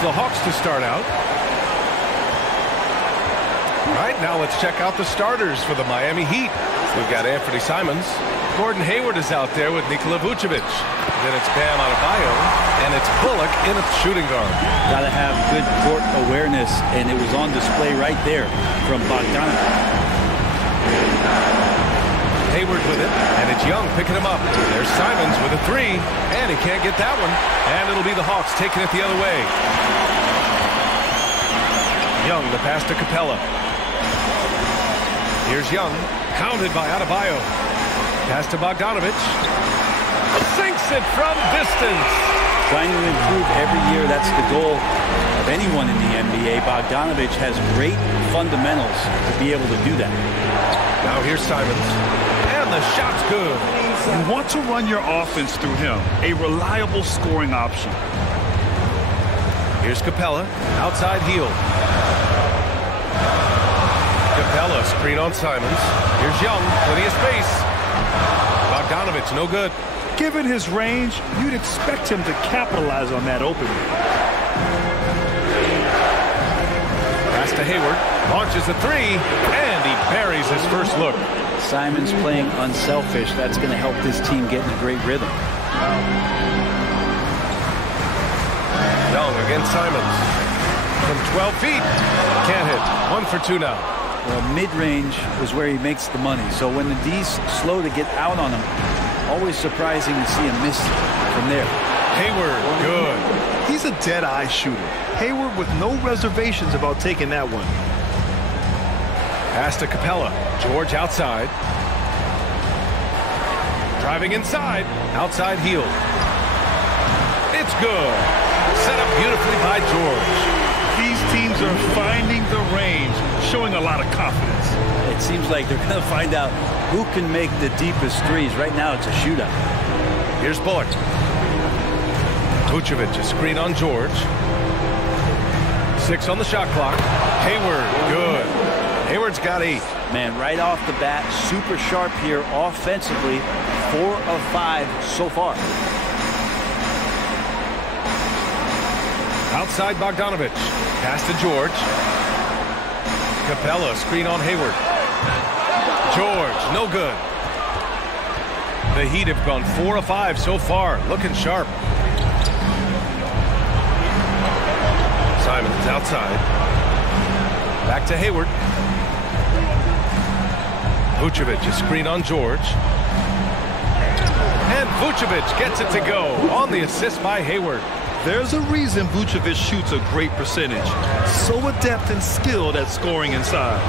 the Hawks to start out. All right, now let's check out the starters for the Miami Heat. We've got Anthony Simons. Gordon Hayward is out there with Nikola Vucevic. Then it's Bam Adebayo, and it's Bullock in a shooting guard. Got to have good court awareness, and it was on display right there from Bogdanovic. Hayward with it, and it's Young picking him up. There's Simons with a three, and he can't get that one. And it'll be the Hawks taking it the other way. Young, the pass to Capella. Here's Young, counted by Adebayo. Pass to Bogdanovic. Sinks it from distance. Trying to improve every year, that's the goal of anyone in the NBA. Bogdanovic has great fundamentals to be able to do that. Now here's Simons. And the shot's good. You want to run your offense through him, a reliable scoring option. Here's Capella, outside heel. Capella, screen on Simons. Here's Young, plenty of space. Bogdanovic, no good. Given his range, you'd expect him to capitalize on that opening. Pass to Hayward, launches a three, and he buries his first look. Simons playing unselfish. That's going to help this team get in a great rhythm. Young against Simons. From 12 feet, can't hit. 1 for 2 now. Well, mid-range is where he makes the money. So when the D's slow to get out on him, always surprising to see him miss from there. Hayward, good. He's a dead-eye shooter. Hayward with no reservations about taking that one. Pass to Capella. George outside. Driving inside. Outside heel. It's good. Set up beautifully by George. These teams are finding the range, showing a lot of confidence. It seems like they're going to find out who can make the deepest threes. Right now, it's a shootout. Here's Bullock. Vucevic, a screen on George. 6 on the shot clock. Hayward, good. Hayward's got 8. Man, right off the bat, super sharp here offensively. 4 of 5 so far. Outside Bogdanovic. Pass to George. Capella, screen on Hayward. George, no good. The Heat have gone 4 of 5 so far. Looking sharp. Simons outside. Back to Hayward. Vucevic, a screen on George. And Vucevic gets it to go on the assist by Hayward. There's a reason Vucevic shoots a great percentage. So adept and skilled at scoring inside.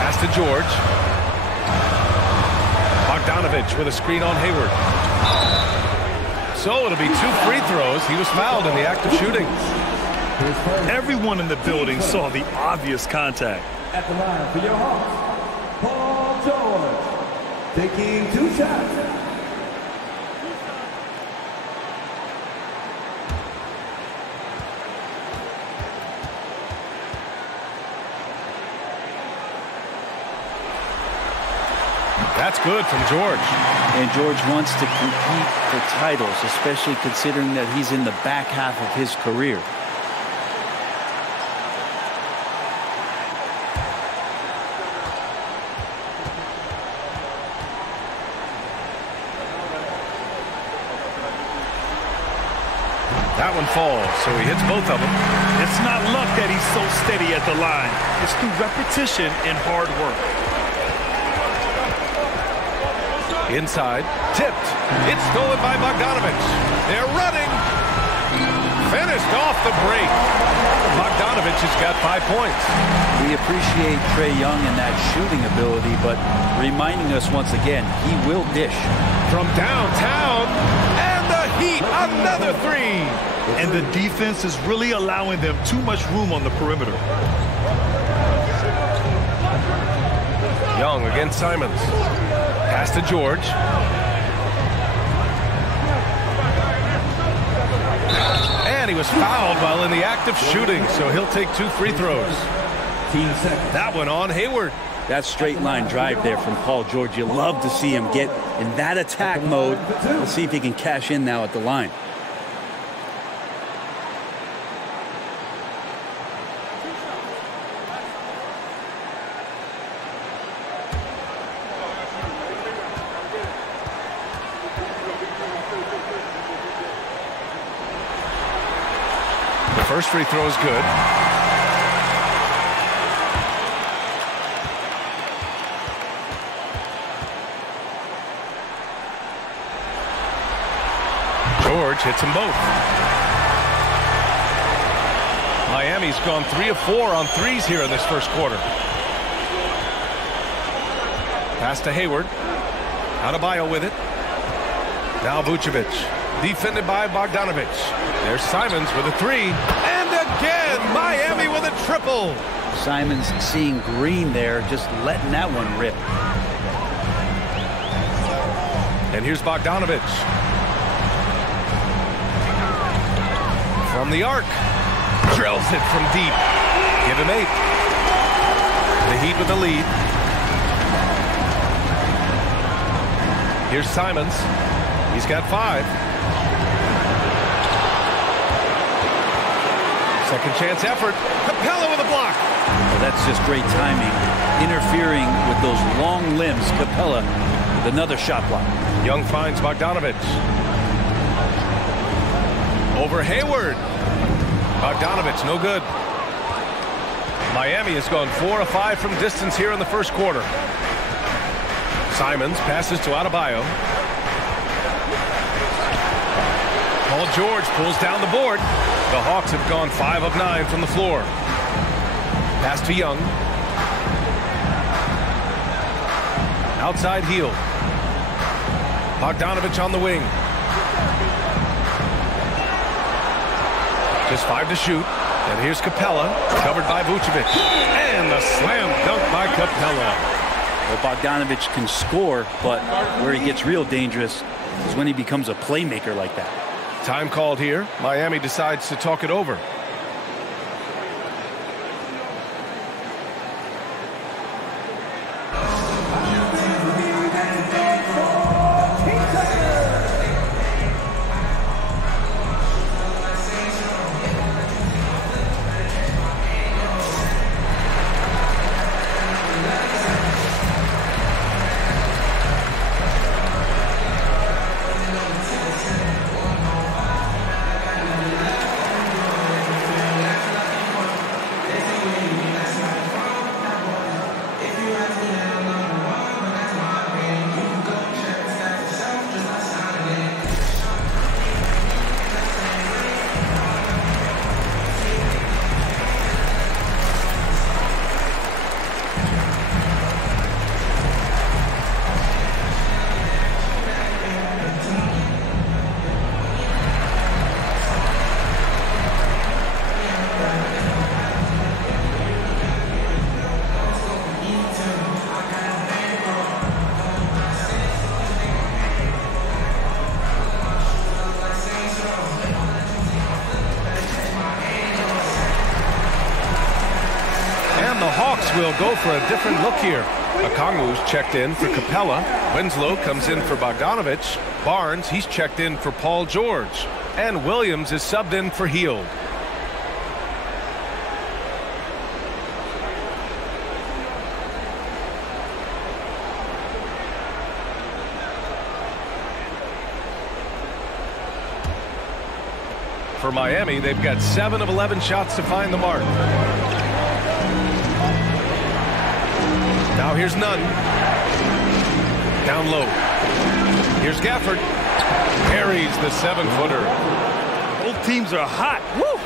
Pass to George. Bogdanovic with a screen on Hayward. So it'll be 2 free throws. He was fouled in the act of shooting. Everyone in the building saw the obvious contact. At the line for your Hawks, Paul George, taking 2 shots. That's good from George. And George wants to compete for titles, especially considering that he's in the back half of his career. That one falls, so he hits both of them. It's not luck that he's so steady at the line. It's through repetition and hard work. Inside, tipped. It's stolen by Bogdanovic. They're running. Finished off the break. Bogdanovic has got 5 points. We appreciate Trae Young and that shooting ability, but reminding us once again, he will dish. From downtown, and the Heat, another 3. And the defense is really allowing them too much room on the perimeter. Young against Simons. Pass to George. And he was fouled while in the act of shooting, so he'll take 2 free throws. That one on Hayward. That straight line drive there from Paul George. You love to see him get in that attack mode. We'll see if he can cash in now at the line. The first free throw is good. George hits them both. Miami's gone 3 of 4 on threes here in this first quarter. Pass to Hayward. Adebayo with it. Now Vucevic. Defended by Bogdanovic. There's Simons with a 3. And again, Miami with a triple. Simons seeing green there, just letting that one rip. And here's Bogdanovic. From the arc. Drills it from deep. Give him 8. The Heat with the lead. Here's Simons. He's got 5. Second chance effort. Capella with a block. Well, that's just great timing. Interfering with those long limbs. Capella with another shot block. Young finds Bogdanovic. Over Hayward. Bogdanovic, no good. Miami has gone 4 of 5 from distance here in the first quarter. Simons passes to Adebayo. Paul George pulls down the board. The Hawks have gone 5 of 9 from the floor. Pass to Young. Outside heel. Bogdanovic on the wing. Just 5 to shoot. And here's Capella, covered by Vucevic. And the slam dunk by Capella. Well, Bogdanovic can score, but where he gets real dangerous is when he becomes a playmaker like that. Time called here. Miami decides to talk it over. Will go for a different look here. Okongwu's checked in for Capella. Winslow comes in for Bogdanovic. Barnes, he's checked in for Paul George. And Williams is subbed in for Hield. For Miami, they've got 7 of 11 shots to find the mark. Now here's Nunn. Down low. Here's Gafford. Carries the 7-footer. Both teams are hot. Woo!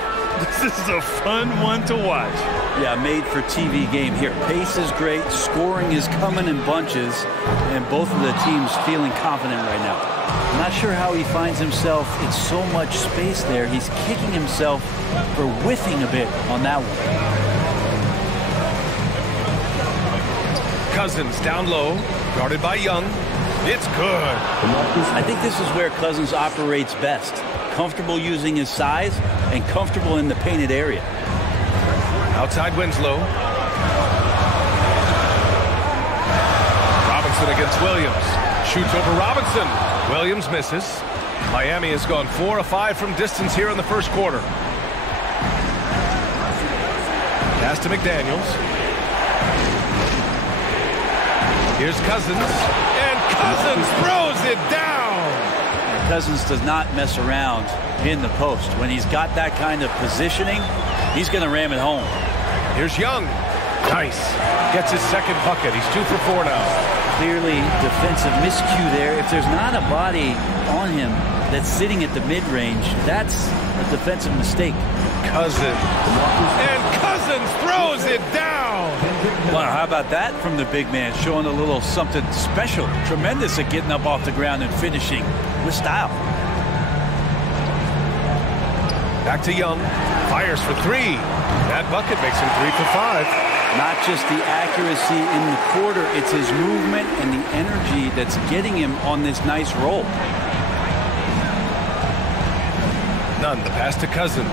This is a fun one to watch. Yeah, made for TV game here. Pace is great. Scoring is coming in bunches. And both of the teams feeling confident right now. I'm not sure how he finds himself in so much space there. He's kicking himself for whiffing a bit on that one. Cousins down low, guarded by Young. It's good. I think this is where Cousins operates best. Comfortable using his size and comfortable in the painted area. Outside Winslow. Robinson against Williams. Shoots over Robinson. Williams misses. Miami has gone 4 of 5 from distance here in the first quarter. Pass to McDaniels. Here's Cousins, and Cousins throws it down. Cousins does not mess around in the post. When he's got that kind of positioning, he's going to ram it home. Here's Young. Nice. Gets his second bucket. He's 2 for 4 now. Clearly defensive miscue there. If there's not a body on him that's sitting at the mid-range, that's a defensive mistake. Cousins. And Cousins throws it down. Wow, how about that from the big man? Showing a little something special. Tremendous at getting up off the ground and finishing with style. Back to Young. Fires for 3. That bucket makes him 3 for 5. Not just the accuracy in the quarter, it's his movement and the energy that's getting him on this nice roll. Nunn, the pass to Cousins.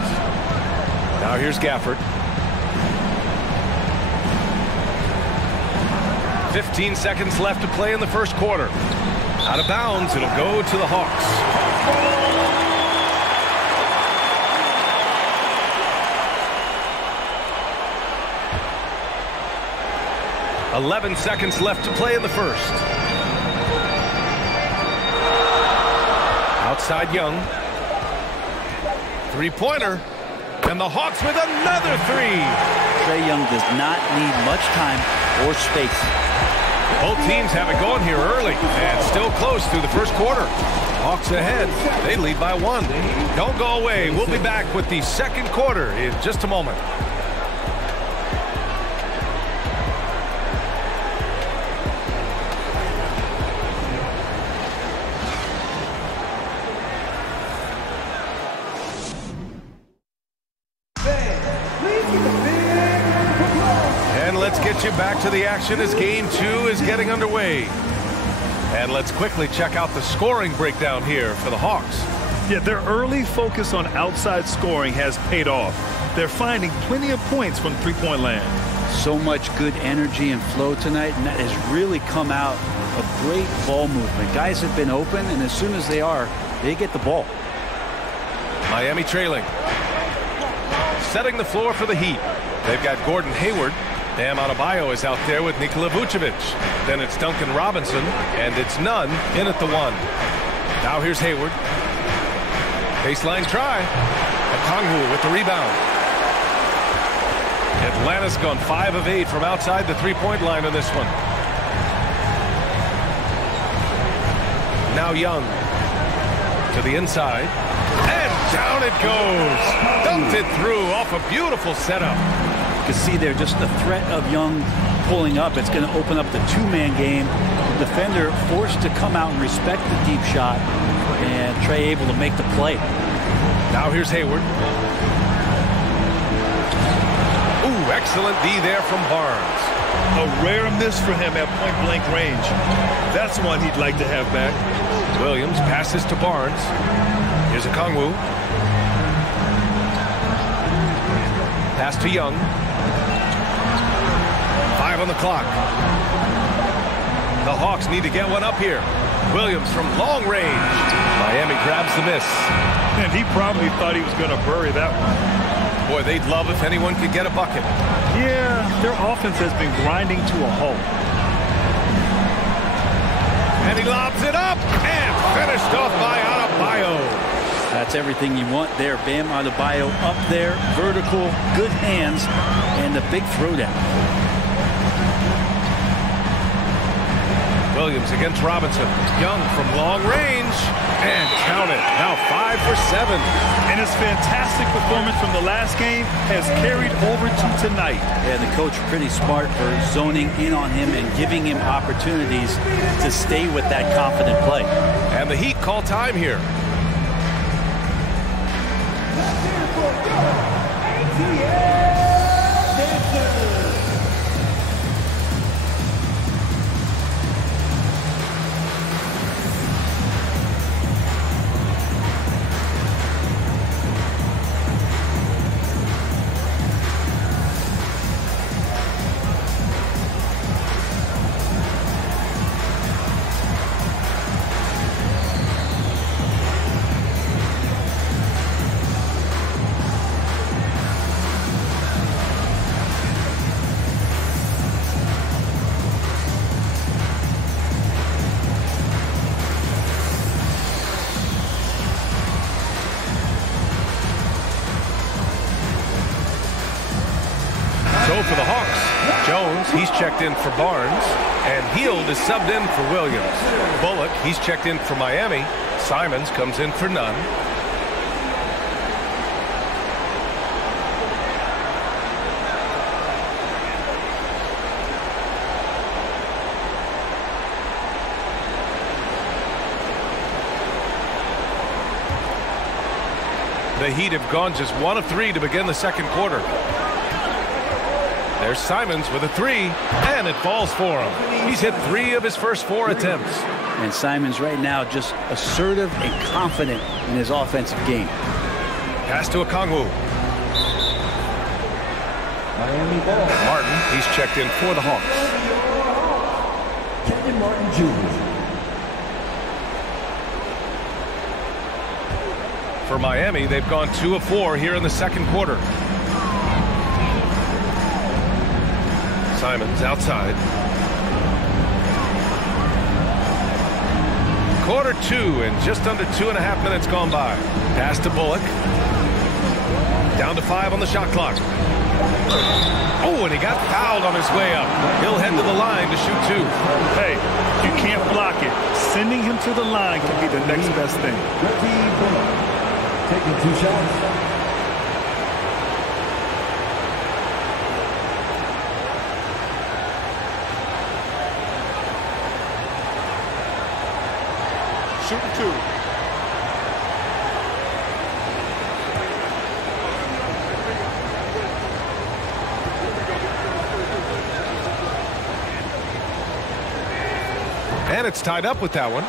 Now here's Gafford. 15 seconds left to play in the first quarter. Out of bounds, it'll go to the Hawks. 11 seconds left to play in the first. Outside Young. Three-pointer. And the Hawks with another 3. Trae Young does not need much time or space. Both teams have it going here early and still close through the first quarter. Hawks ahead. They lead by 1. Don't go away. We'll be back with the second quarter in just a moment. Get you back to the action as game 2 is getting underway. And let's quickly check out the scoring breakdown here for the Hawks. Yeah, their early focus on outside scoring has paid off. They're finding plenty of points from three-point land. So much good energy and flow tonight, and that has really come out of great ball movement. Guys have been open, and as soon as they are, they get the ball. Miami trailing. Setting the floor for the Heat. They've got Gordon Hayward. Bam Adebayo is out there with Nikola Vucevic. Then it's Duncan Robinson, and it's Nunn in at the 1. Now here's Hayward. Baseline try. Okongwu with the rebound. Atlanta's gone 5 of 8 from outside the three-point line on this one. Now Young to the inside. And down it goes. Dumped it through off a beautiful setup. You can see there just the threat of Young pulling up. It's going to open up the two-man game. The defender forced to come out and respect the deep shot, and Trae able to make the play. Now here's Hayward. Ooh, excellent D there from Barnes. A rare miss for him at point-blank range. That's one he'd like to have back. Williams passes to Barnes. Here's Okongwu. Pass to Young. 5 on the clock. The Hawks need to get one up here. Williams from long range. Miami grabs the miss. And he probably thought he was going to bury that one. Boy, they'd love if anyone could get a bucket. Yeah, their offense has been grinding to a halt. And he lobs it up and finished off by Adebayo. That's everything you want there. Bam Adebayo up there, vertical, good hands, and the big throwdown. Williams against Robinson. Young from long range. And count it. Now 5 for 7. And his fantastic performance from the last game has carried over to tonight. Yeah, the coach pretty smart for zoning in on him and giving him opportunities to stay with that confident play. And the Heat call time here. for the Hawks. Jones, he's checked in for Barnes. And Hield is subbed in for Williams. Bullock, he's checked in for Miami. Simons comes in for Nunn. The Heat have gone just 1 of 3 to begin the second quarter. There's Simons with a 3, and it falls for him. He's hit 3 of his first 4 attempts. And Simons right now just assertive and confident in his offensive game. Pass to Okongwu. Miami ball. Martin, he's checked in for the Hawks. Martin Jr. For Miami, they've gone 2 of 4 here in the second quarter. Simons outside. Quarter 2 and just under 2.5 minutes gone by. Pass to Bullock. Down to 5 on the shot clock. Oh, and he got fouled on his way up. He'll head to the line to shoot 2. Hey, you can't block it. Sending him to the line can be the next best thing. Taking 2 shots. Shooting 2. And it's tied up with that one.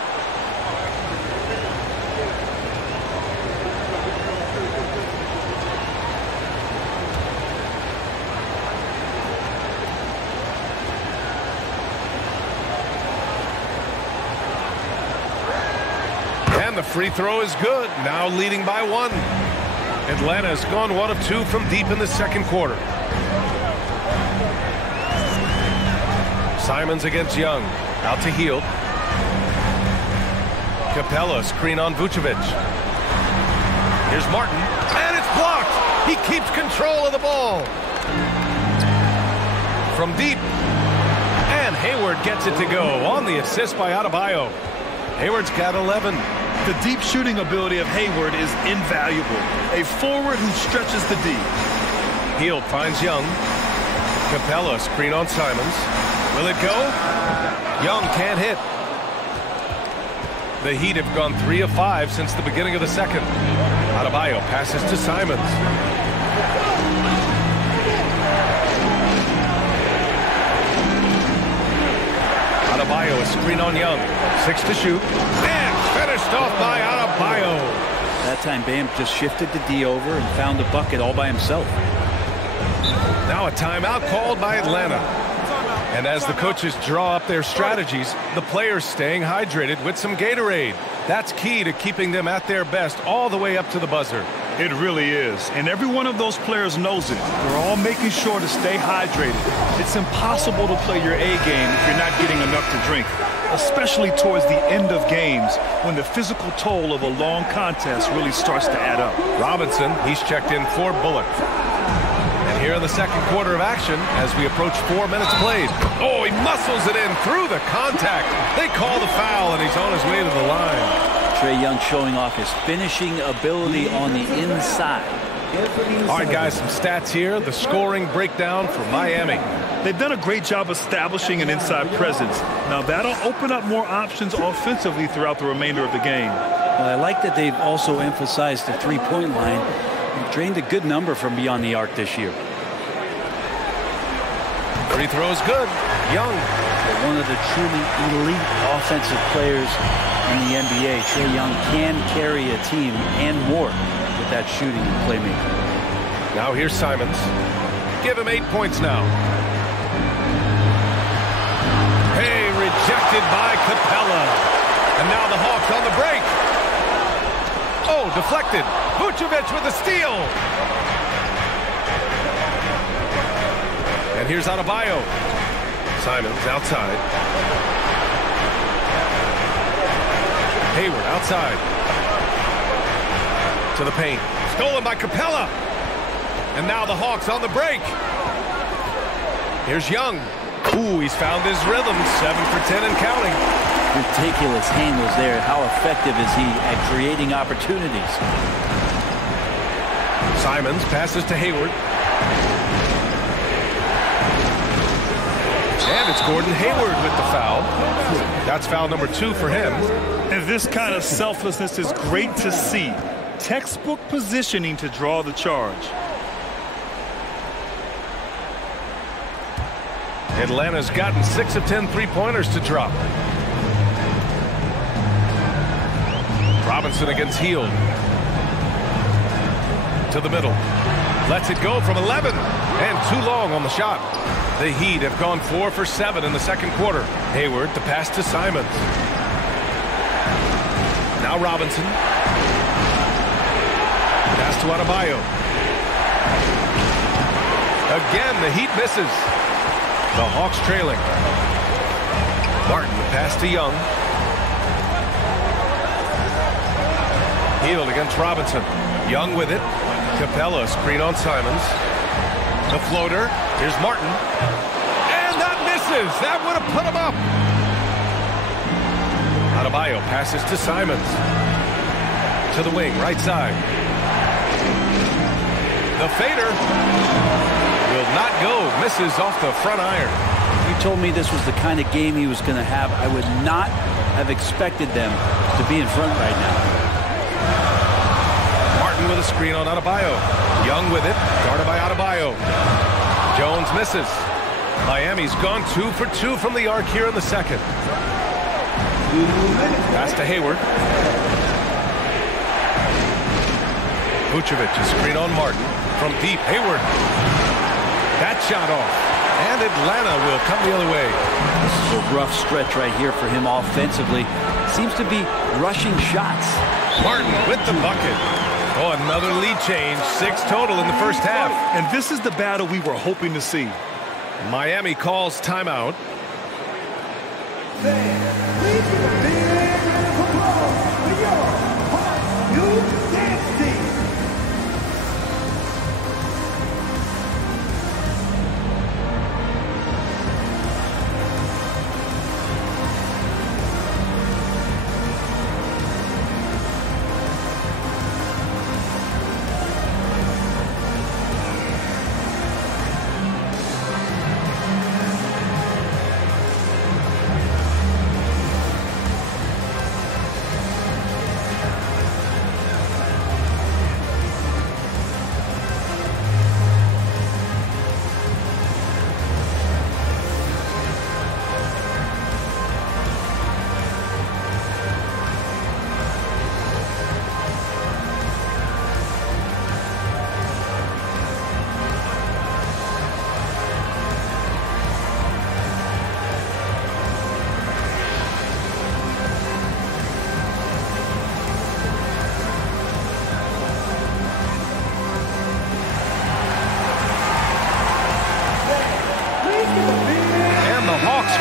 And the free throw is good. Now leading by 1. Atlanta has gone 1 of 2 from deep in the second quarter. Simons against Young. Out to Hield. Capella screen on Vucevic. Here's Martin. And it's blocked. He keeps control of the ball. From deep. And Hayward gets it to go on the assist by Adebayo. Hayward's got 11. The deep shooting ability of Hayward is invaluable. A forward who stretches the D. Hield finds Young. Capella screen on Simons. Will it go? Young can't hit. The Heat have gone 3 of 5 since the beginning of the second. Adebayo passes to Simons. Adebayo is screen on Young. 6 to shoot. And finished off by Adebayo. That time Bam just shifted the D over and found the bucket all by himself. Now a timeout called by Atlanta. And as the coaches draw up their strategies, the players staying hydrated with some Gatorade. That's key to keeping them at their best all the way up to the buzzer. It really is. And every one of those players knows it. We're all making sure to stay hydrated. It's impossible to play your A game if you're not getting enough to drink, especially towards the end of games when the physical toll of a long contest really starts to add up. Robinson, he's checked in for Bullock. Here in the second quarter of action as we approach 4 minutes played. Oh, he muscles it in through the contact. They call the foul, and he's on his way to the line. Trae Young showing off his finishing ability on the inside. All right, guys, some stats here. The scoring breakdown for Miami. They've done a great job establishing an inside presence. Now, that'll open up more options offensively throughout the remainder of the game. Well, I like that they've also emphasized the three-point line and drained a good number from beyond the arc this year. Free throw is good. Young. One of the truly elite offensive players in the NBA. Trae Young can carry a team and more with that shooting and playmaking. Now here's Simons. Give him 8 points now. Hey, rejected by Capella. And now the Hawks on the break. Oh, deflected. Vucevic with the steal. And here's Adebayo. Simons outside. Hayward outside. To the paint. Stolen by Capella. And now the Hawks on the break. Here's Young. Ooh, he's found his rhythm. 7 for 10 and counting. Ridiculous handles there. How effective is he at creating opportunities? Simons passes to Hayward. And it's Gordon Hayward with the foul. That's foul number 2 for him. And this kind of selflessness is great to see. Textbook positioning to draw the charge. Atlanta's gotten 6 of 10 three-pointers to drop. Robinson against Hield. To the middle. Lets it go from 11. And too long on the shot. The Heat have gone 4 for 7 in the second quarter. Hayward, the pass to Simons. Now Robinson. Pass to Adebayo. Again, the Heat misses. The Hawks trailing. Martin, the pass to Young. Hield against Robinson. Young with it. Capella, screen on Simons. The floater. Here's Martin. And that misses. That would have put him up. Adebayo passes to Simons. To the wing, right side. The fader will not go. Misses off the front iron. You told me this was the kind of game he was going to have. I would not have expected them to be in front right now. Martin with a screen on Adebayo. Young with it. Guarded by Adebayo. Jones misses. Miami's gone 2 for 2 from the arc here in the second. Pass to Hayward. Vucevic, a screen on Martin. From deep, Hayward. That shot off. And Atlanta will come the other way. This is a rough stretch right here for him offensively. Seems to be rushing shots. Martin with the bucket. Oh, another lead change. 6 total in the first half. And this is the battle we were hoping to see. Miami calls timeout. Please give a big round of applause for your hot new dance team.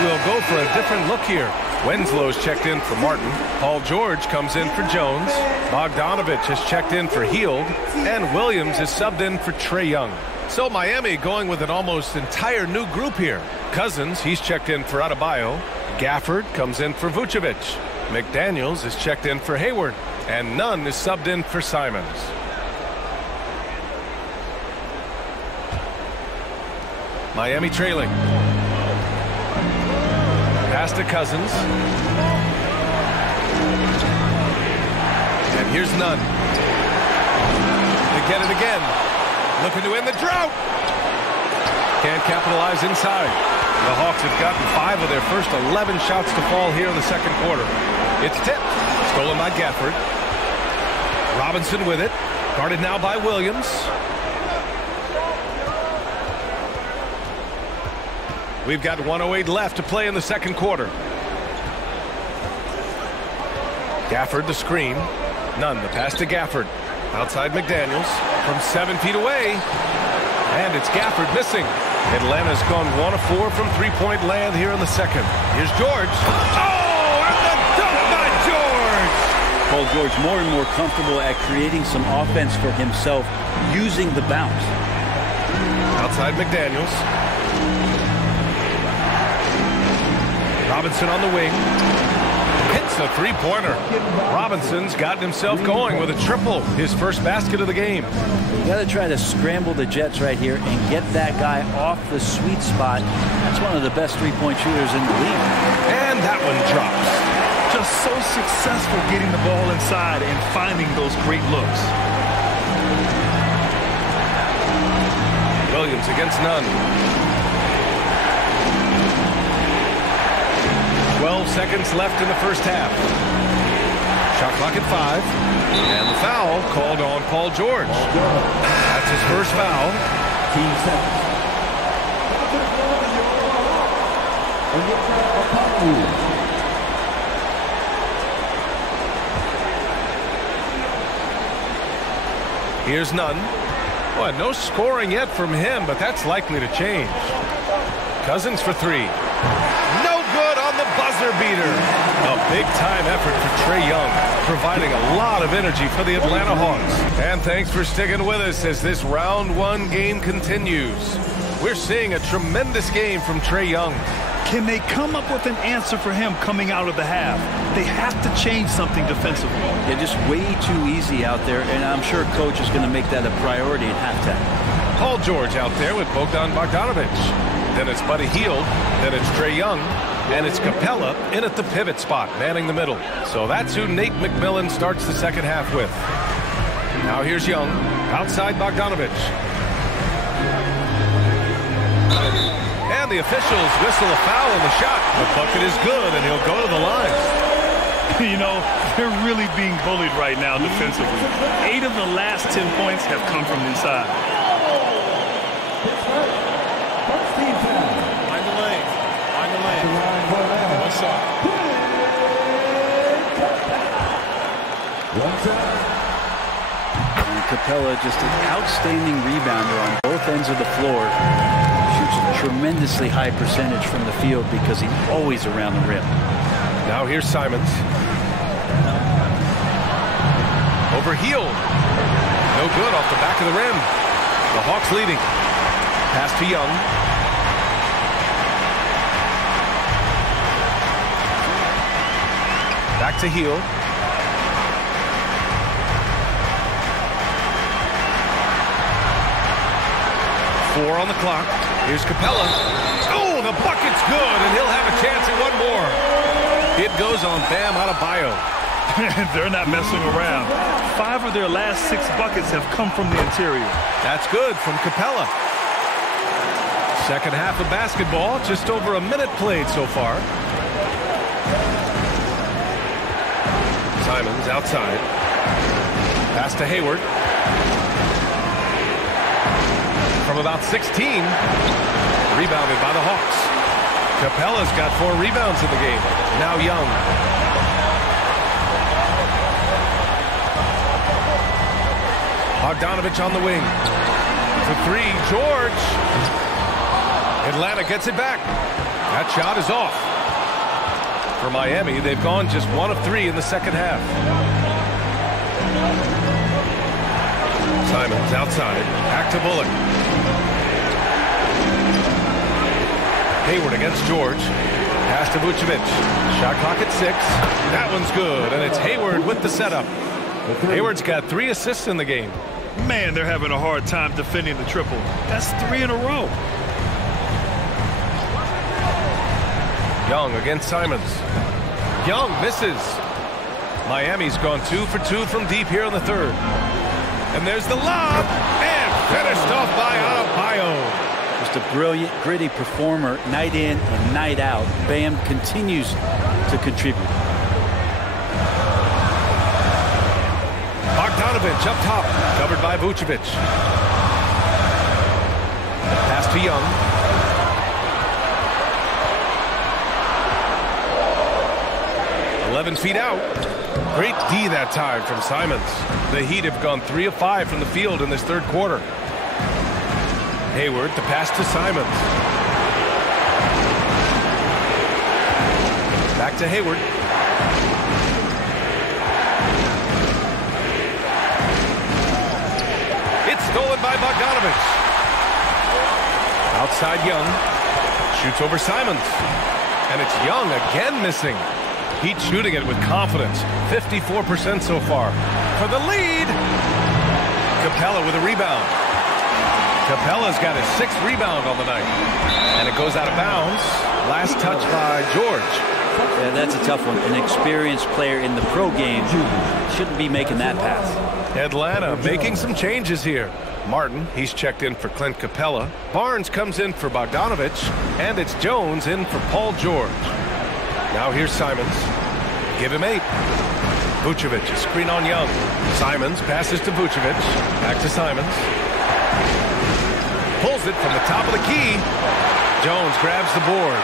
Will go for a different look here. Wenslow's checked in for Martin. Paul George comes in for Jones. Bogdanovich has checked in for Hield. And Williams is subbed in for Trae Young. So Miami going with an almost entire new group here. Cousins, he's checked in for Adebayo. Gafford comes in for Vucevic. McDaniels is checked in for Hayward. And Nunn is subbed in for Simons. Miami trailing. Pass to Cousins. And here's Nunn. They get it again. Looking to end the drought. Can't capitalize inside. The Hawks have gotten 5 of their first 11 shots to fall here in the second quarter. It's tipped. Stolen by Gafford. Robinson with it. Guarded now by Williams. We've got 1:08 left to play in the second quarter. Gafford the screen. Nunn the pass to Gafford. Outside McDaniels from 7 feet away. And it's Gafford missing. Atlanta's gone 1 of 4 from three-point land here in the second. Here's George. Oh, and the dunk by George! Paul George more and more comfortable at creating some offense for himself using the bounce. Outside McDaniels. Robinson on the wing. Hits a three-pointer. Robinson's gotten himself going with a triple. His first basket of the game. You got to try to scramble the Jets right here and get that guy off the sweet spot. That's one of the best three-point shooters in the league. And that one drops. Just so successful getting the ball inside and finding those great looks. Williams against none. 12 seconds left in the first half. Shot clock at 5. And the foul called on Paul George. That's his first foul. Here's none. Boy, no scoring yet from him, but that's likely to change. Cousins for 3. No good on the buzzer beater. A big-time effort for Trae Young, providing a lot of energy for the Atlanta Hawks. And thanks for sticking with us as this round 1 game continues. We're seeing a tremendous game from Trae Young. Can they come up with an answer for him coming out of the half? They have to change something defensively. They're just way too easy out there, and I'm sure coach is going to make that a priority at halftime. Paul George out there with Bogdan Bogdanovic. Then it's Buddy Hield. Then it's Trae Young. And it's Capella in at the pivot spot, manning the middle. So that's who Nate McMillan starts the second half with. Now here's Young, outside Bogdanovic. And the officials whistle a foul on the shot. The bucket is good, and he'll go to the line. You know, they're really being bullied right now defensively. 8 of the last 10 points have come from inside. Find the lane. Find the lane. What's up? And Capella, just an outstanding rebounder on both ends of the floor. Shoots a tremendously high percentage from the field because he's always around the rim. Now here's Simons. Over Hield. No good off the back of the rim. The Hawks leading. Pass to Young. Back to Hield. Four on the clock. Here's Capella. Oh, the bucket's good, and he'll have a chance at one more. It goes on Bam Adebayo. They're not messing around. 5 of their last 6 buckets have come from the interior. That's good from Capella. Second half of basketball, just over a minute played so far. Simons outside. Pass to Hayward. From about 16. Rebounded by the Hawks. Capella's got 4 rebounds in the game. Now Young. Bogdanovic on the wing. For 3, George. Atlanta gets it back. That shot is off. For Miami, they've gone just 1 of 3 in the second half. Simons outside. Back to Bullock. Hayward against George. Pass to Vucevic. Shot clock at 6. That one's good, and it's Hayward with the setup. Hayward's got 3 assists in the game. Man, they're having a hard time defending the triple. That's 3 in a row. Young against Simons. Young misses. Miami's gone 2 for 2 from deep here in the third. And there's the lob, and finished off by Adebayo. Just a brilliant, gritty performer night in and night out. Bam continues to contribute. Bogdanovic up top, covered by Vucevic. Pass to Young. .11 feet out. Great D that time from Simons. The Heat have gone 3 of 5 from the field in this third quarter. Hayward, the pass to Simons. Back to Hayward. It's stolen by Bogdanovic. Outside Young. Shoots over Simons. And it's Young again missing. Heat shooting it with confidence. 54% so far. For the lead. Capella with a rebound. Capella's got his 6th rebound on the night. And it goes out of bounds. Last touch by George. Yeah, that's a tough one. An experienced player in the pro game shouldn't be making that pass. Atlanta making some changes here. Martin, he's checked in for Clint Capella. Barnes comes in for Bogdanovich. And it's Jones in for Paul George. Now here's Simons. Give him 8. Vucevic, a screen on Young. Simons passes to Vucevic. Back to Simons. Pulls it from the top of the key. Jones grabs the board.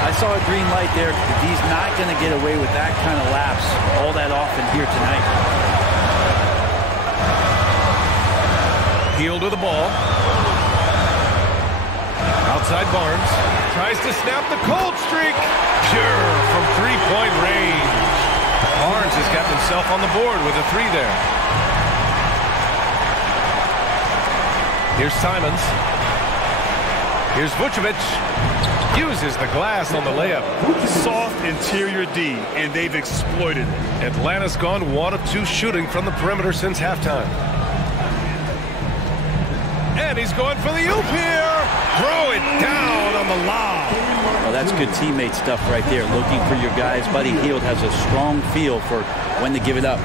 I saw a green light there. He's not going to get away with that kind of lapse all that often here tonight. Hield with the ball. Outside Barnes. Tries to snap the cold streak. Pure from 3-point range. Barnes has got himself on the board with a 3 there. Here's Simons. Here's Vucevic. Uses the glass on the layup. Soft interior D, and they've exploited it. Atlanta's gone 1 of 2 shooting from the perimeter since halftime. And he's going for the oop here. Throw it down on the lob. Well, that's good teammate stuff right there. Looking for your guys. Buddy Hield has a strong feel for when to give it up.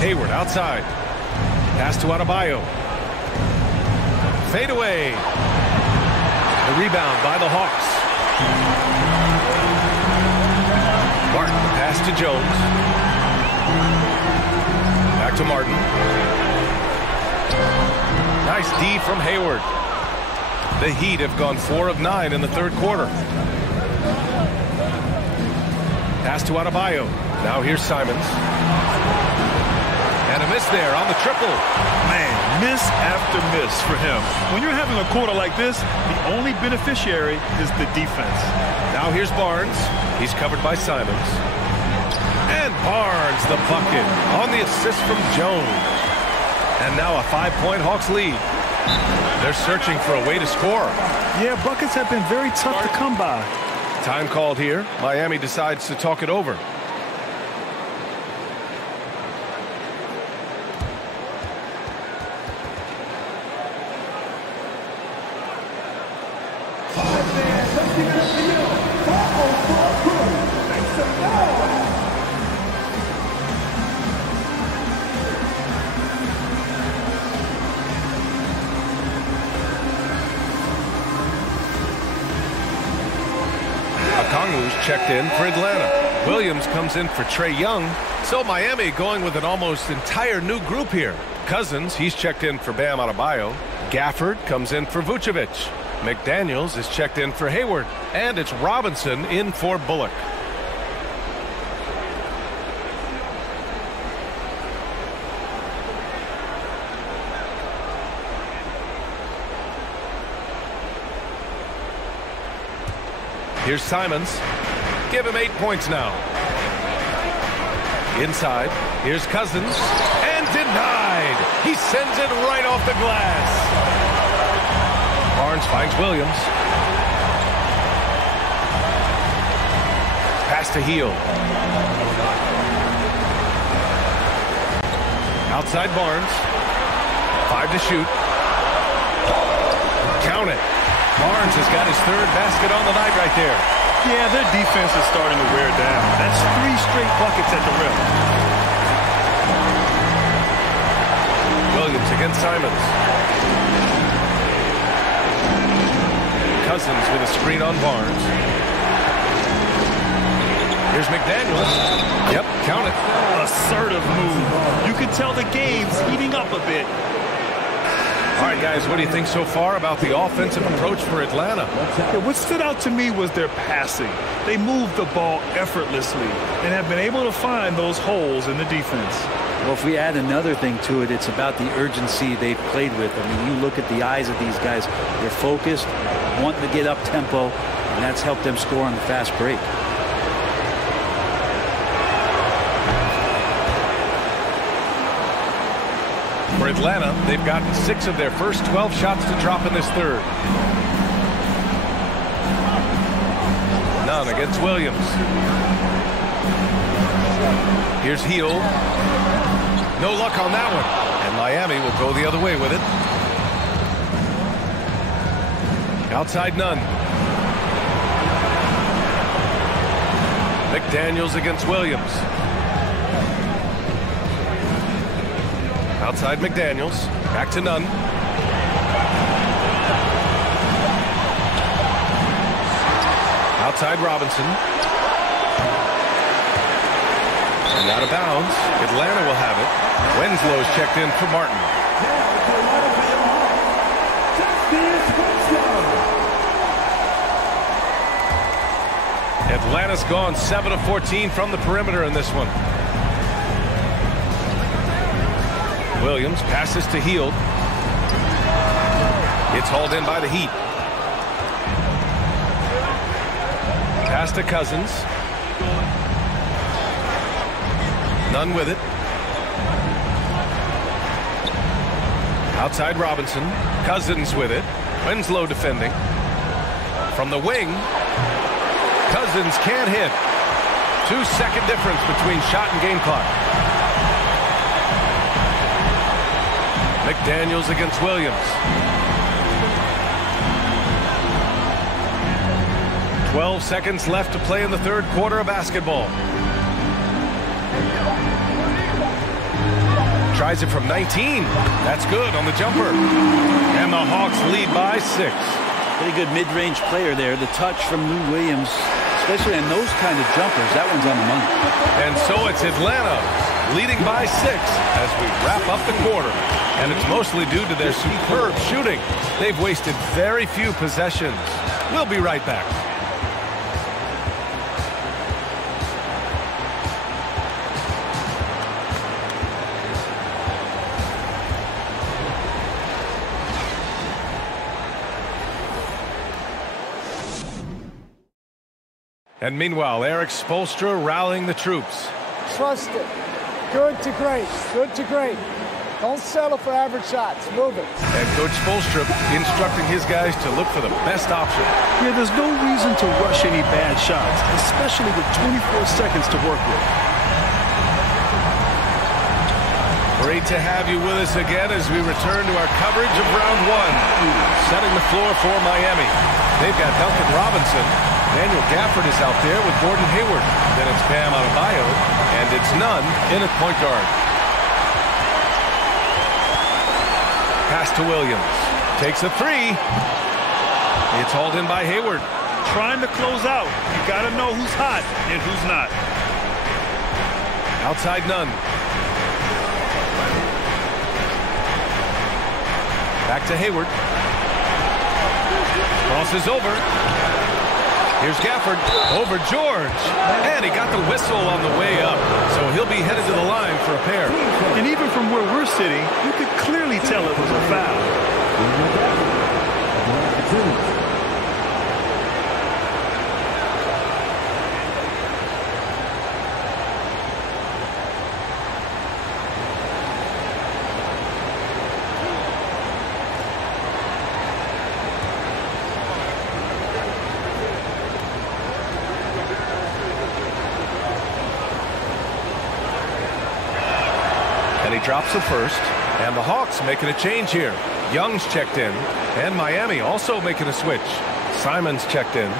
Hayward outside. Pass to Adebayo. Fade away. The rebound by the Hawks. Martin, pass to Jones. Back to Martin. Nice D from Hayward. The Heat have gone 4 of 9 in the 3rd quarter. Pass to Adebayo. Now here's Simons. And a miss there on the triple. Man, miss after miss for him. When you're having a quarter like this, the only beneficiary is the defense. Now here's Barnes. He's covered by Simons. And Barnes the bucket on the assist from Jones. And now a 5-point Hawks lead. They're searching for a way to score. Yeah, buckets have been very tough to come by. Time called here. Miami decides to talk it over. Kongu's checked in for Atlanta. Williams comes in for Trae Young. So Miami going with an almost entire new group here. Cousins, he's checked in for Bam Adebayo. Gafford comes in for Vucevic. McDaniels is checked in for Hayward. And it's Robinson in for Bullock. Here's Simons. Give him 8 points now. Inside. Here's Cousins. And denied. He sends it right off the glass. Barnes finds Williams. Pass to Hield. Outside Barnes. 5 to shoot. Count it. Barnes has got his 3rd basket on the night right there. Yeah, their defense is starting to wear down. That's 3 straight buckets at the rim. Williams against Simons. Cousins with a screen on Barnes. Here's McDaniels. Yep, count it. Assertive move. You can tell the game's heating up a bit. All right, guys, what do you think so far about the offensive approach for Atlanta? Yeah, what stood out to me was their passing. They moved the ball effortlessly and have been able to find those holes in the defense. Well, if we add another thing to it, it's about the urgency they've played with. I mean, you look at the eyes of these guys. They're focused, wanting to get up tempo, and that's helped them score on the fast break. For Atlanta, they've gotten 6 of their first 12 shots to drop in this 3rd. None against Williams. Here's Heel. No luck on that one. And Miami will go the other way with it. Outside Nunn. McDaniels against Williams. Outside McDaniels. Back to Nunn. Outside Robinson. And out of bounds. Atlanta will have it. Winslow's checked in for Martin. Atlanta's gone 7 of 14 from the perimeter in this one. Williams passes to Hield. It's hauled in by the Heat. Pass to Cousins. Nunn with it. Outside Robinson. Cousins with it. Winslow defending. From the wing. Cousins can't hit. 2-second difference between shot and game clock. McDaniels against Williams. 12 seconds left to play in the third quarter of basketball. Tries it from 19. That's good on the jumper. And the Hawks lead by 6. Pretty good mid-range player there. The touch from Lou Williams, especially on those kind of jumpers, that one's on the money. And so it's Atlanta leading by 6 as we wrap up the quarter. And it's mostly due to their superb shooting. They've wasted very few possessions. We'll be right back. And meanwhile, Eric Spoelstra rallying the troops. Trust it. Good to great. Good to great. Don't settle for average shots. Move it. And Coach Spoelstra instructing his guys to look for the best option. Yeah, there's no reason to rush any bad shots, especially with 24 seconds to work with. Great to have you with us again as we return to our coverage of round 1. Setting the floor for Miami. They've got Duncan Robinson. Daniel Gafford is out there with Gordon Hayward. Then it's Bam Adebayo, and it's Nunn in at point guard. Pass to Williams. Takes a 3. It's hauled in by Hayward. Trying to close out. You got to know who's hot and who's not. Outside Nunn. Back to Hayward. Crosses over. Here's Gafford over George. And he got the whistle on the way up. So he'll be headed to the line for a pair. And even from where we're sitting, you could clearly tell it was a foul. And he drops the first. And the Hawks making a change here. Young's checked in. And Miami also making a switch. Simons checked in.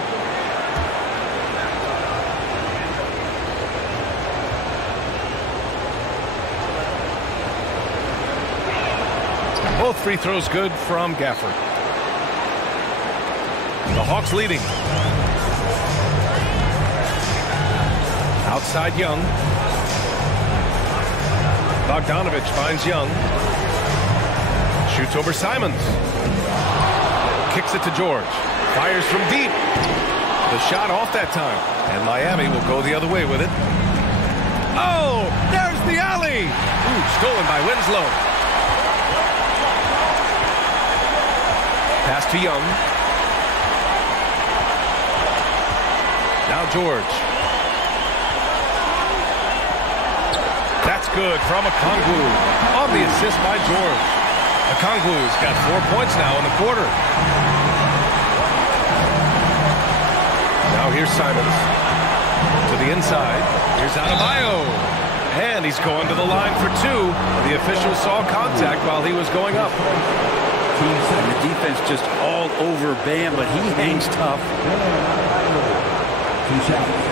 Both free throws good from Gafford. The Hawks leading. Outside Young. Bogdanovich finds Young. Shoots over Simons. Kicks it to George. Fires from deep. The shot off that time. And Miami will go the other way with it. Oh, there's the alley. Ooh, stolen by Winslow. Pass to Young. Now George. That's good from Okongwu. On the assist by George. Okongwu's got 4 points now in the quarter. Now Now here's Simons. To the inside. Here's Adebayo. And he's going to the line for two. The official saw contact while he was going up. And the defense just all over Bam, but he hangs tough. 2 shots.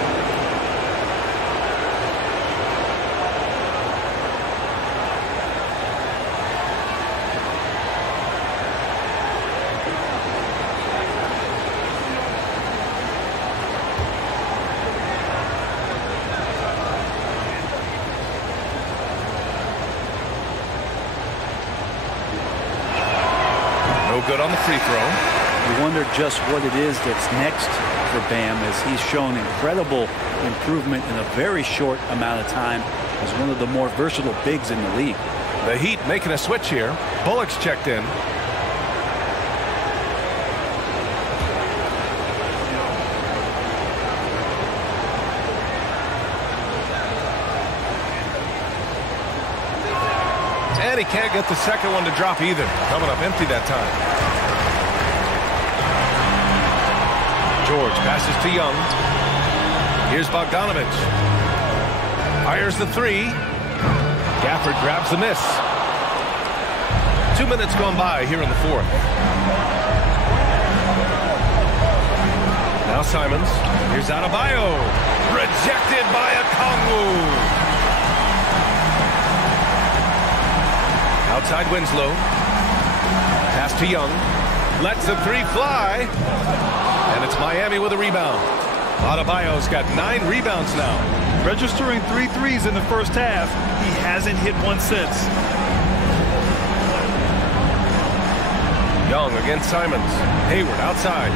Good on the free throw. You wonder just what it is that's next for Bam, as he's shown incredible improvement in a very short amount of time as one of the more versatile bigs in the league. The Heat making a switch here. Bullock's checked in. And he can't get the second one to drop either. Coming up empty that time. George passes to Young. Here's Bogdanovich. Fires the three. Gafford grabs the miss. 2 minutes gone by here in the fourth. Now Simons. Here's Adebayo. Rejected by Okongwu. Outside Winslow. Pass to Young. Lets the three fly. And it's Miami with a rebound. Adebayo's got 9 rebounds now. Registering 3 threes in the first half. He hasn't hit one since. Young against Simons. Hayward outside.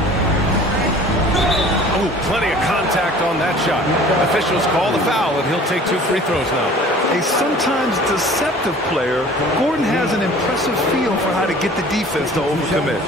Oh, plenty of contact on that shot. Officials call the foul, and he'll take 2 free throws now. A sometimes deceptive player, Gordon has an impressive feel for how to get the defense to overcommit.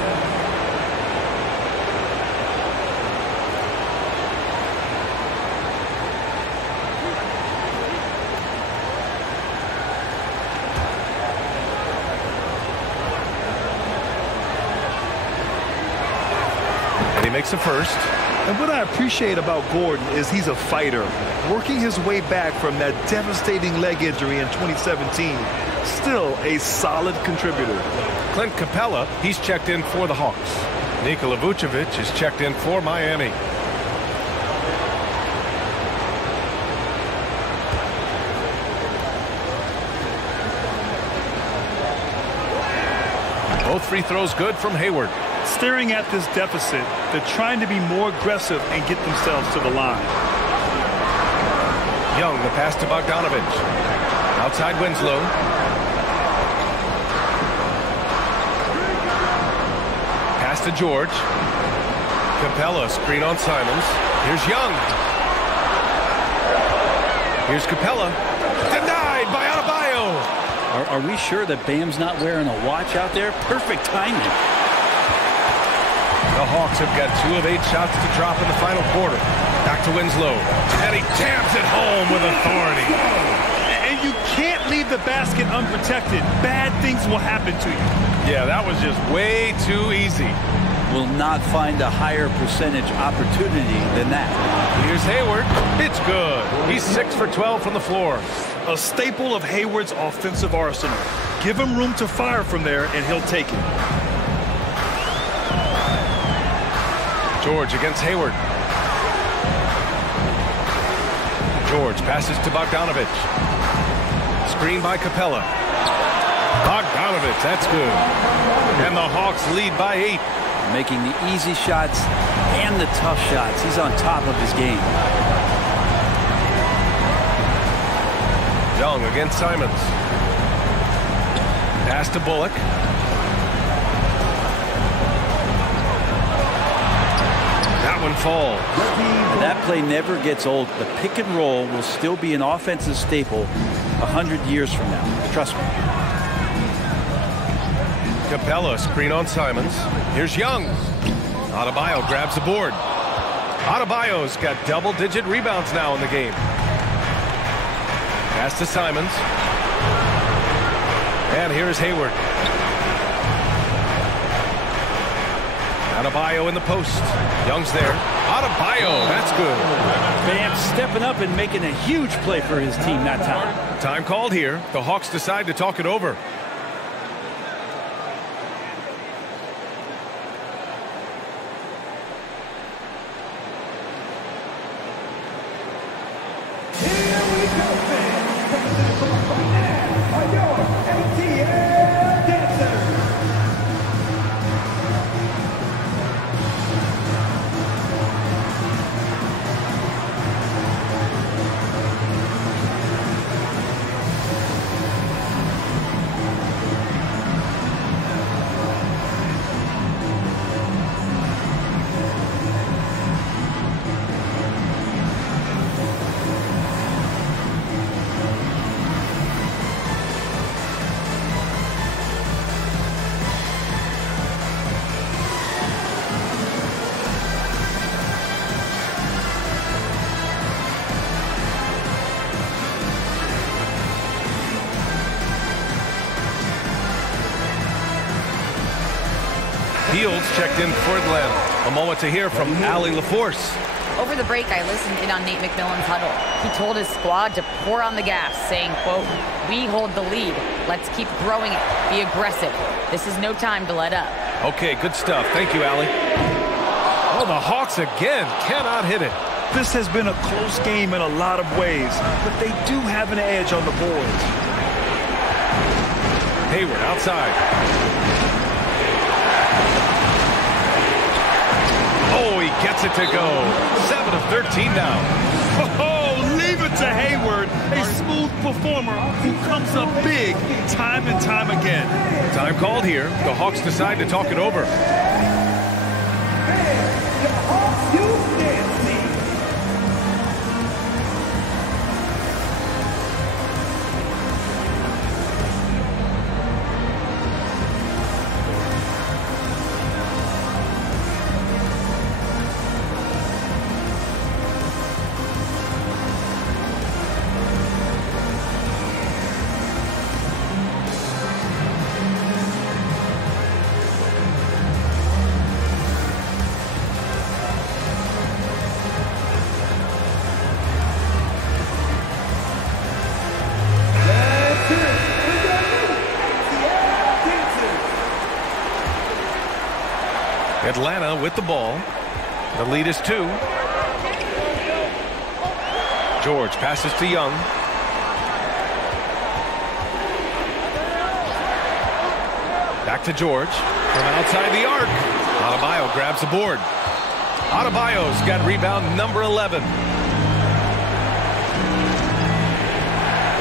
And he makes a first. And what I appreciate about Gordon is he's a fighter, working his way back from that devastating leg injury in 2017. Still a solid contributor. Clint Capella, he's checked in for the Hawks. Nikola Vucevic is checked in for Miami. Both free throws good from Hayward. Staring at this deficit, they're trying to be more aggressive and get themselves to the line. Young, the pass to Bogdanovich. Outside Winslow. Pass to George. Capella, screen on Simons. Here's Young. Here's Capella. Denied by Adebayo. Are we sure that Bam's not wearing a watch out there? Perfect timing. The Hawks have got 2 of 8 shots to drop in the final quarter. Back to Winslow. And he jams it home with authority. And you can't leave the basket unprotected. Bad things will happen to you. Yeah, that was just way too easy. Will not find a higher percentage opportunity than that. Here's Hayward. It's good. He's 6 for 12 from the floor. A staple of Hayward's offensive arsenal. Give him room to fire from there, and he'll take it. George against Hayward. George passes to Bogdanovich. Screen by Capella. Bogdanovich, that's good. And the Hawks lead by 8. Making the easy shots and the tough shots. He's on top of his game. Young against Simons. Pass to Bullock. That one falls. That play never gets old. The pick and roll will still be an offensive staple 100 years from now. Trust me. Capella, screen on Simons. Here's Young. Adebayo grabs the board. Adebayo's got double-digit rebounds now in the game. Pass to Simons. And here's Hayward. Adebayo in the post. Young's there. Adebayo, that's good. Bam stepping up and making a huge play for his team that time. Time called here. The Hawks decide to talk it over. Fields checked in for Atlanta. A moment to hear from Allie LaForce. Over the break, I listened in on Nate McMillan's huddle. He told his squad to pour on the gas, saying, quote, "We hold the lead. Let's keep growing it. Be aggressive. This is no time to let up." Okay, good stuff. Thank you, Allie. Oh, the Hawks again cannot hit it. This has been a close game in a lot of ways, but they do have an edge on the boards. Hayward outside. Oh, he gets it to go. 7 of 13 now. Oh, leave it to Hayward, a smooth performer who comes up big time and time again. Time called here. The Hawks decide to talk it over. Atlanta with the ball. The lead is 2. George passes to Young. Back to George from outside the arc. Adebayo grabs the board. Adebayo's got rebound number 11.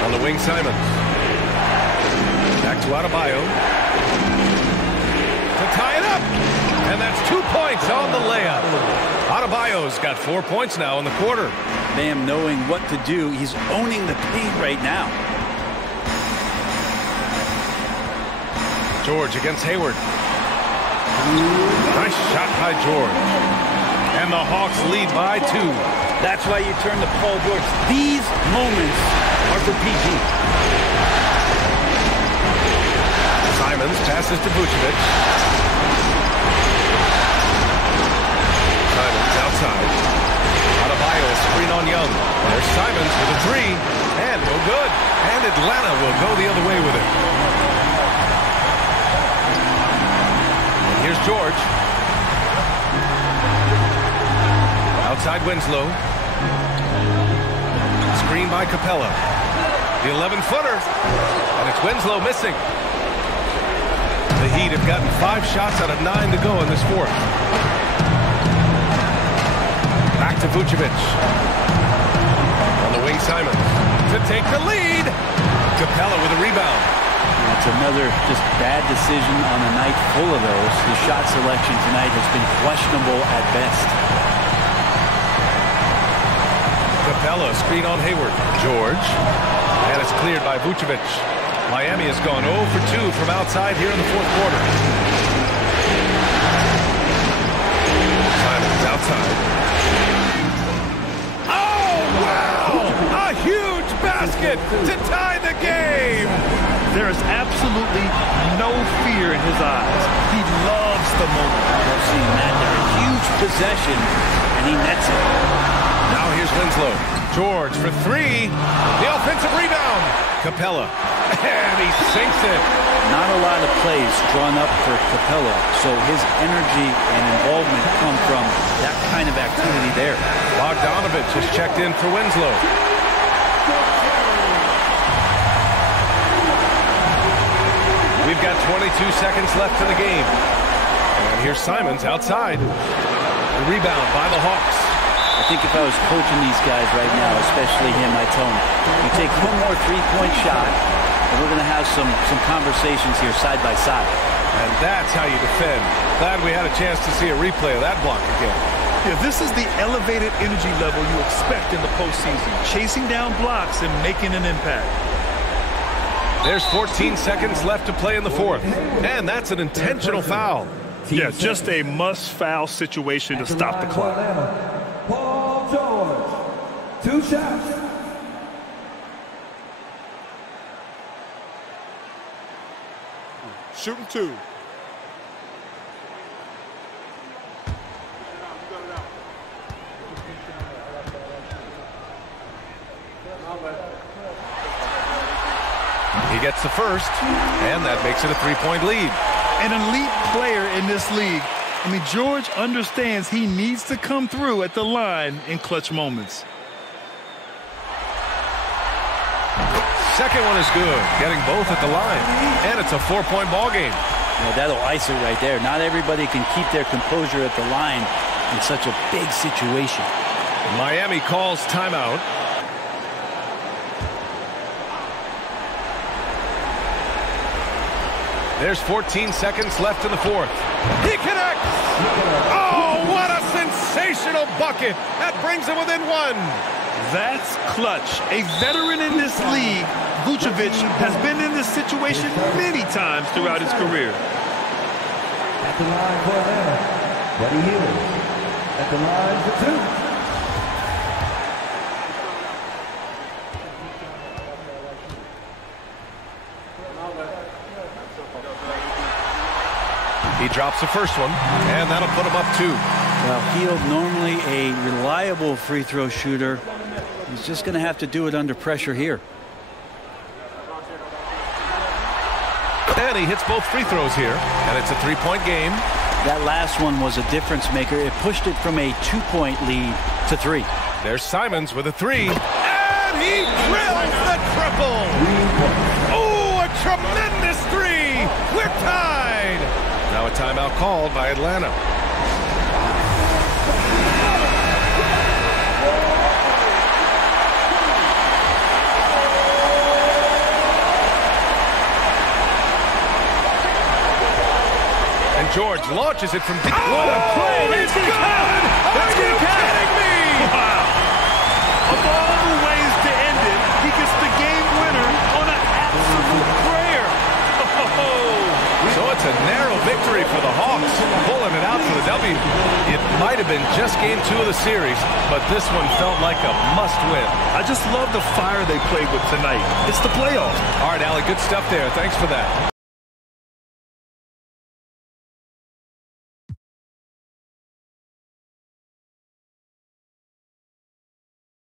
On the wing, Simons. Back to Adebayo. To tie it up. And that's 2 points on the layup. Adebayo's got 4 points now in the quarter. Bam knowing what to do. He's owning the paint right now. George against Hayward. Nice shot by George. And the Hawks lead by 2. That's why you turn to Paul George. These moments are for PG. Simons passes to Vucevic. Simons outside. Adebayo screen on Young. There's Simons with a 3. And no good. And Atlanta will go the other way with it. And here's George. Outside Winslow. Screen by Capella. The 11-footer. And it's Winslow missing. The Heat have gotten 5 shots out of 9 to go in this fourth. Back to Vucevic. On the wing, Simons. To take the lead. Capella with a rebound. That's another just bad decision on a night full of those. His shot selection tonight has been questionable at best. Capella, screen on Hayward. George. And it's cleared by Vucevic. Miami has gone 0 for 2 from outside here in the fourth quarter. Simons outside. Oh, wow! A huge basket to tie the game! There is absolutely no fear in his eyes. He loves the moment. I've seen that there. A huge possession, and he nets it. Now here's Winslow. George for three. The offensive rebound. Capella. And he sinks it. Not a lot of plays drawn up for Capella, so his energy and involvement come from that kind of activity there. Bogdanovich has checked in for Winslow. We've got 22 seconds left in the game. And here's Simons outside. The rebound by the Hawks. I think if I was coaching these guys right now, especially him, I'd tell him, you take one more three-point shot, and we're going to have some conversations here side by side. And that's how you defend. Glad we had a chance to see a replay of that block again. Yeah, this is the elevated energy level you expect in the postseason. Chasing down blocks and making an impact. There's 14 seconds left to play in the fourth. And that's an intentional foul. Yeah, just a must-foul situation to stop the clock. Paul George, 2 shots. Shooting 2. He gets the first, and that makes it a 3-point lead. An elite player in this league. I mean, George understands he needs to come through at the line in clutch moments. Second one is good, getting both at the line. And it's a 4-point ball game. Yeah, that'll ice it right there. Not everybody can keep their composure at the line in such a big situation. Miami calls timeout. There's 14 seconds left in the fourth. He connects! Oh, what a sensational bucket! That brings him within one. That's clutch. A veteran in this league, Vucevic has been in this situation many times throughout his career. At the line for Atlanta, Buddy Hield. At the line for 2. He drops the first one, and that'll put him up 2. Well, Hield, normally a reliable free throw shooter. He's just going to have to do it under pressure here. And he hits both free throws here, and it's a 3-point game. That last one was a difference maker. It pushed it from a 2-point lead to 3. There's Simons with a 3. And he drills the triple! Oh, a tremendous 3! We're tied! Now a timeout called by Atlanta. And George launches it from deep. Oh, what a play! It's good! Are you kidding me? Wow. Of all the ways to end it, he gets the game winner on an absolute prayer. Oh. So it's a narrow victory for the Hawks, pulling it out for the W. It might have been just game 2 of the series, but this one felt like a must-win. I just love the fire they played with tonight. It's the playoffs. All right, Allie, good stuff there. Thanks for that.